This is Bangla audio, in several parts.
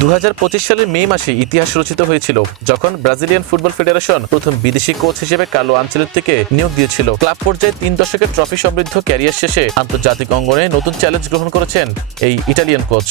2025 সালের মে মাসে ইতিহাস রচিত হয়েছিল যখন ব্রাজিলিয়ান ফুটবল ফেডারেশন প্রথম বিদেশি কোচ হিসেবে কার্লো আনচেলত্তিকে নিয়োগ দিয়েছিল। ক্লাব পর্যায়ে 3 দশকের ট্রফি সমৃদ্ধ ক্যারিয়ার শেষে আন্তর্জাতিক অঙ্গনে নতুন চ্যালেঞ্জ গ্রহণ করেছেন এই ইটালিয়ান কোচ।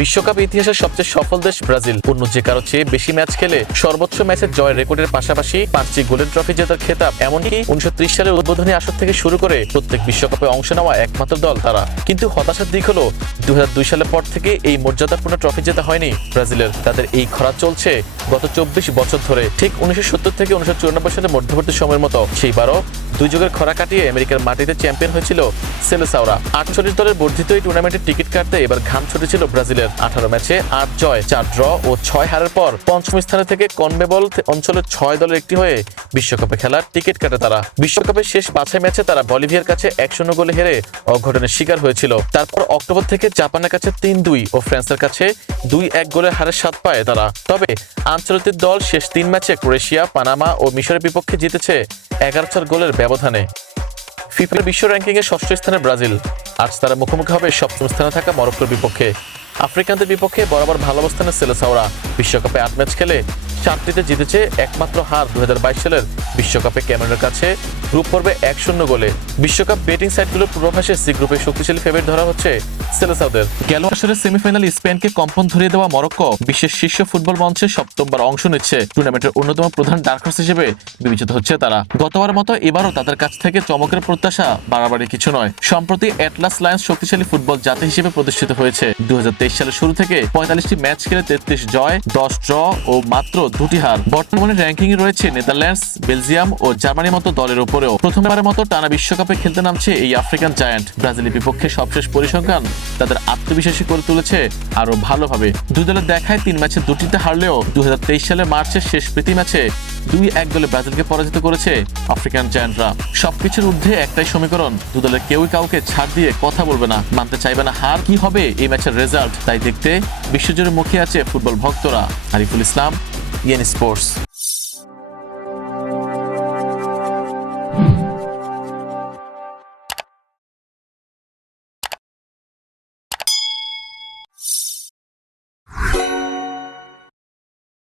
বিশ্বকাপ ইতিহাসের সবচেয়ে সফল দেশ ব্রাজিল অন্য যে কারো চেয়ে বেশি ম্যাচ খেলে সর্বোচ্চ ম্যাচের জয়ের রেকর্ডের পাশাপাশি 5টি গোল্ডেন ট্রফি জেতার খেতাব, এমনকি 1930 সালের উদ্বোধনী আসর থেকে শুরু করে প্রত্যেক বিশ্বকাপে অংশ নেওয়া একমাত্র দল তারা। কিন্তু হতাশার দিক হলো 2002 সালের পর থেকে এই মর্যাদাপূর্ণ ট্রফি জেতা হয়নি ব্রাজিলের। তাদের এই খরা চলছে গত 24 বছর ধরে। ঠিক 1970 থেকে 1994 সালের মধ্যবর্তী সময়ের মতো সেইবারও 2 যুগের খরা কাটিয়ে আমেরিকার মাটিতে চ্যাম্পিয়ন হয়েছিল সেলেসাওরা। 48 দলের বর্ধিত এই টুর্নামেন্টের টিকিট কাটতে এবার ঘাম ছুটেছিল ব্রাজিলের। 18 ম্যাচে 8 জয়, 4 ড্র ও 6 হারের পর পঞ্চম স্থানে থেকে কনমেবল অঞ্চলের 6 দলের একটি হয়ে বিশ্বকাপে খেলার টিকিট কাটে তারা। বিশ্বকাপের শেষ বাছাই ম্যাচে তারা বলিভিয়ার কাছে 1-0 গোলে হেরে অঘটনের শিকার হয়েছিল। তারপর অক্টোবর থেকে জাপানের কাছে 3-2 ও ফ্রান্সের কাছে 2-1 গোলের হারের স্বাদ পায় তারা। তবে আঞ্চলিক দল শেষ 3 ম্যাচে ক্রোয়েশিয়া, পানামা ও মিশরের বিপক্ষে জিতেছে 11-4 গোলের ব্যবধানে। ফিফার বিশ্ব র্যাঙ্কিংয়ে 6ষ্ঠ স্থানে ব্রাজিল। আজ তারা মুখোমুখি হবে 7ম স্থানে থাকা মরক্কোর বিপক্ষে। আফ্রিকানদের বিপক্ষে বরাবর ভালো অবস্থানে সেলেসাওরা। বিশ্বকাপে 8 ম্যাচ খেলে 7টিতে জিতেছে, একমাত্র হার 2022 সালের বিশ্বকাপে ক্যামেরুনের কাছে গ্রুপ পর্বে 1-0 গোলে। বিশ্বকাপ বেটিং সাইটগুলোর পূর্বাভাসে সি গ্রুপে শক্তিশালী ফেভারিট ধরা হচ্ছে সেলেসাওদের। গেল আসরের সেমিফাইনালে স্পেনকে কম্পন ধরিয়ে দেওয়া মরক্কো বিশ্বের শীর্ষ ফুটবল মঞ্চে 7মবার অংশ নিচ্ছে। টুর্নামেন্টের অন্যতম প্রধান ডার্কহর্স হিসেবে বিবেচিত হচ্ছে তারা। গতবার মতো এবারও তাদের কাছ থেকে চমকের প্রত্যাশা বাড়াবাড়ি কিছু নয়। সম্প্রতি অ্যাটলাস লায়ন্স শক্তিশালী ফুটবল জাতি হিসেবে প্রতিষ্ঠিত হয়েছে। 2023 সালের শুরু থেকে 45টি ম্যাচ খেলে 33 জয়, 10 ড্র ও মাত্র 2টি হার। বর্তমানে র্যাঙ্কিং এ রয়েছে নেদারল্যান্ডস, বেলজিয়াম ও জার্মানির মতো দলের উপরেও। প্রথমবারের মতো টানা বিশ্বকাপে খেলতে নামছে এই আফ্রিকান জায়ান্ট। ব্রাজিলের বিপক্ষে সবশেষ পরিসংখ্যান তাদের আত্মবিশ্বাসী করে তুলেছে আরো ভালোভাবে। দুই দলের দেখায় 3 ম্যাচে 2টিতে হারলেও 2023 সালের মার্চের শেষ প্রীতি ম্যাচে 2-1 গোলে ব্রাজিলকে পরাজিত করেছে আফ্রিকান জায়ান্টরা। সবকিছুর ঊর্ধ্বে একটাই সমীকরণ, দু দলের কেউই কাউকে ছাড় দিয়ে কথা বলবে না, মানতে চাইবে না হার। কি হবে এই ম্যাচের রেজাল্ট তাই দেখতে বিশ্বজুড়ে মুখিয়ে আছে ফুটবল ভক্তরা। Ariful Islam, EN sports.